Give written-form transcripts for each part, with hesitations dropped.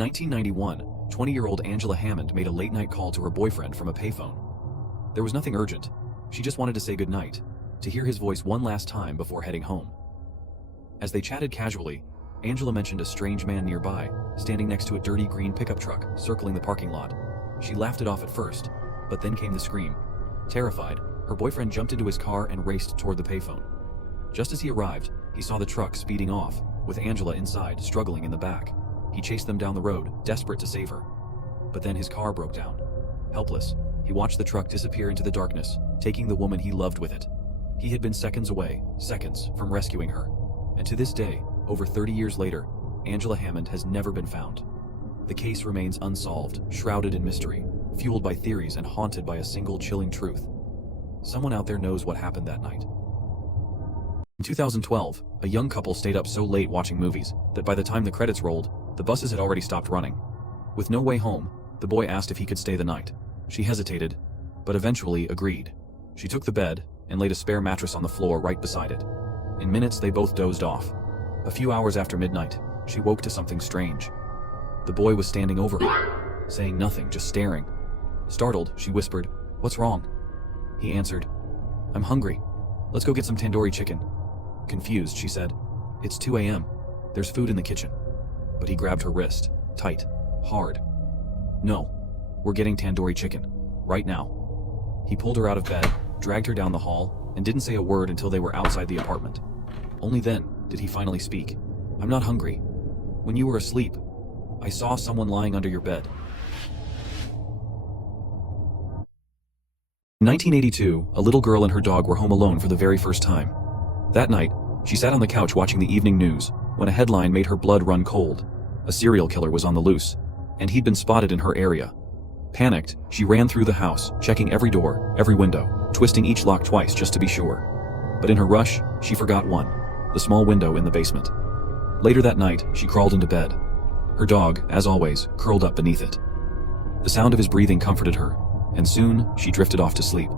1991, 20-year-old Angela Hammond made a late-night call to her boyfriend from a payphone. There was nothing urgent. She just wanted to say goodnight, to hear his voice one last time before heading home. As they chatted casually, Angela mentioned a strange man nearby, standing next to a dirty green pickup truck circling the parking lot. She laughed it off at first, but then came the scream. Terrified, her boyfriend jumped into his car and raced toward the payphone. Just as he arrived, he saw the truck speeding off, with Angela inside, struggling in the back. He chased them down the road, desperate to save her. But then his car broke down. Helpless, he watched the truck disappear into the darkness, taking the woman he loved with it. He had been seconds away, seconds from rescuing her. And to this day, over 30 years later, Angela Hammond has never been found. The case remains unsolved, shrouded in mystery, fueled by theories and haunted by a single chilling truth. Someone out there knows what happened that night. In 2012, a young couple stayed up so late watching movies that by the time the credits rolled, the buses had already stopped running. With no way home, the boy asked if he could stay the night. She hesitated, but eventually agreed. She took the bed and laid a spare mattress on the floor right beside it. In minutes, they both dozed off. A few hours after midnight, she woke to something strange. The boy was standing over her, saying nothing, just staring. Startled, she whispered, "What's wrong?" He answered, "I'm hungry. Let's go get some tandoori chicken." Confused, she said, "It's 2 a.m. There's food in the kitchen." But he grabbed her wrist, tight, hard. "No, we're getting tandoori chicken, right now." He pulled her out of bed, dragged her down the hall, and didn't say a word until they were outside the apartment. Only then did he finally speak. "I'm not hungry. When you were asleep, I saw someone lying under your bed." In 1982, a little girl and her dog were home alone for the very first time. That night, she sat on the couch watching the evening news when a headline made her blood run cold. A serial killer was on the loose, and he'd been spotted in her area. Panicked, she ran through the house, checking every door, every window, twisting each lock twice just to be sure. But in her rush, she forgot one, the small window in the basement. Later that night, she crawled into bed. Her dog, as always, curled up beneath it. The sound of his breathing comforted her, and soon she drifted off to sleep.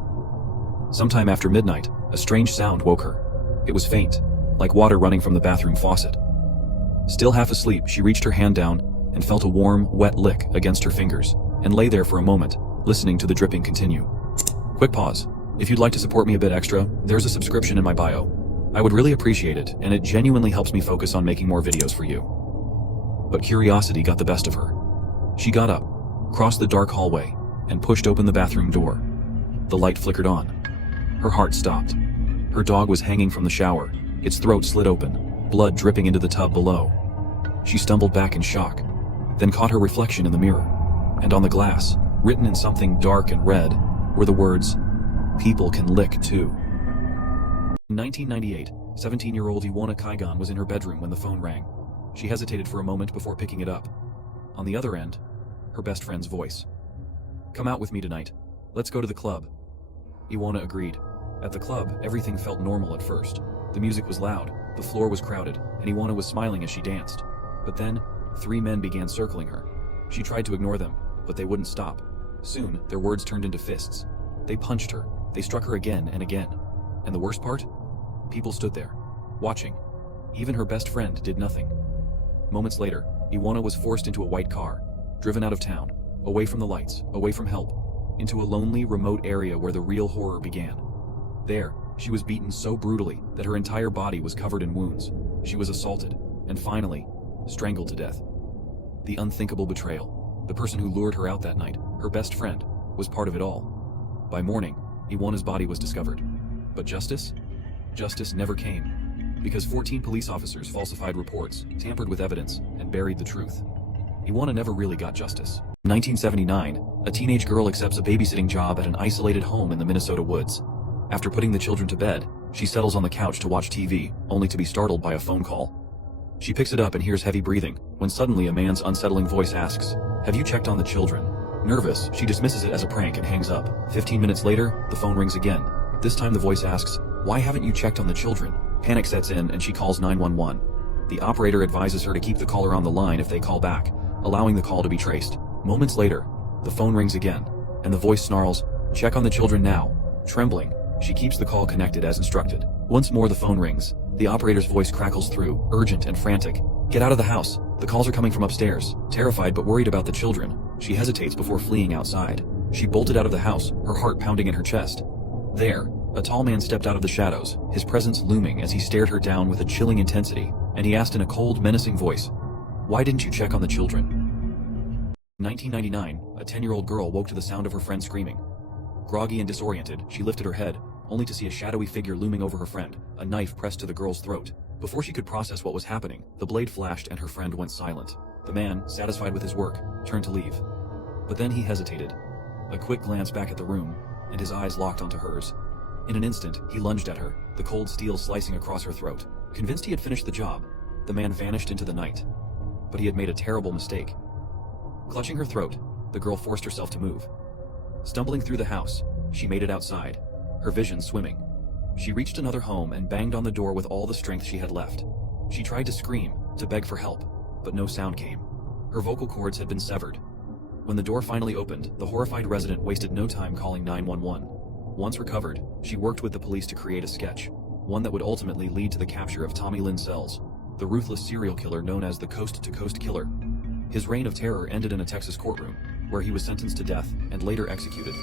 Sometime after midnight, a strange sound woke her. It was faint, like water running from the bathroom faucet. Still half asleep, she reached her hand down and felt a warm, wet lick against her fingers, and lay there for a moment, listening to the dripping continue. Quick pause. If you'd like to support me a bit extra, there's a subscription in my bio. I would really appreciate it, and it genuinely helps me focus on making more videos for you. But curiosity got the best of her. She got up, crossed the dark hallway, and pushed open the bathroom door. The light flickered on. Her heart stopped. Her dog was hanging from the shower, its throat slit open, blood dripping into the tub below. She stumbled back in shock, then caught her reflection in the mirror. And on the glass, written in something dark and red, were the words, "People can lick too." In 1998, 17-year-old Iwona Kaigan was in her bedroom when the phone rang. She hesitated for a moment before picking it up. On the other end, her best friend's voice. "Come out with me tonight. Let's go to the club." Iwona agreed. At the club, everything felt normal at first. The music was loud, the floor was crowded, and Iwona was smiling as she danced. But then, 3 men began circling her. She tried to ignore them, but they wouldn't stop. Soon, their words turned into fists. They punched her, they struck her again and again. And the worst part? People stood there, watching. Even her best friend did nothing. Moments later, Iwona was forced into a white car, driven out of town, away from the lights, away from help, into a lonely, remote area where the real horror began. There, she was beaten so brutally that her entire body was covered in wounds. She was assaulted, and finally, strangled to death. The unthinkable betrayal. The person who lured her out that night, her best friend, was part of it all. By morning, Iwona's body was discovered. But justice? Justice never came, because 14 police officers falsified reports, tampered with evidence, and buried the truth. Iwona never really got justice. In 1979, a teenage girl accepts a babysitting job at an isolated home in the Minnesota woods. After putting the children to bed, she settles on the couch to watch TV, only to be startled by a phone call. She picks it up and hears heavy breathing, when suddenly a man's unsettling voice asks, "Have you checked on the children?" Nervous, she dismisses it as a prank and hangs up. 15 minutes later, the phone rings again. This time the voice asks, "Why haven't you checked on the children?" Panic sets in and she calls 911. The operator advises her to keep the caller on the line if they call back, allowing the call to be traced. Moments later, the phone rings again, and the voice snarls, "Check on the children now." Trembling, she keeps the call connected as instructed. Once more the phone rings. The operator's voice crackles through, urgent and frantic. Get out of the house. The calls are coming from upstairs. Terrified but worried about the children, she hesitates before fleeing outside. She bolted out of the house, her heart pounding in her chest. There, a tall man stepped out of the shadows, his presence looming as he stared her down with a chilling intensity, and he asked in a cold, menacing voice, "Why didn't you check on the children?" In 1999, a 10-year-old girl woke to the sound of her friend screaming. Groggy and disoriented, she lifted her head, only to see a shadowy figure looming over her friend, a knife pressed to the girl's throat. Before she could process what was happening, the blade flashed and her friend went silent. The man, satisfied with his work, turned to leave. But then he hesitated. A quick glance back at the room, and his eyes locked onto hers. In an instant, he lunged at her, the cold steel slicing across her throat. Convinced he had finished the job, the man vanished into the night. But he had made a terrible mistake. Clutching her throat, the girl forced herself to move. Stumbling through the house, she made it outside, her vision swimming. She reached another home and banged on the door with all the strength she had left. She tried to scream, to beg for help, but no sound came. Her vocal cords had been severed. When the door finally opened, the horrified resident wasted no time calling 911. Once recovered, she worked with the police to create a sketch, one that would ultimately lead to the capture of Tommy Lynn Sells, the ruthless serial killer known as the Coast to Coast Killer. His reign of terror ended in a Texas courtroom, where he was sentenced to death and later executed.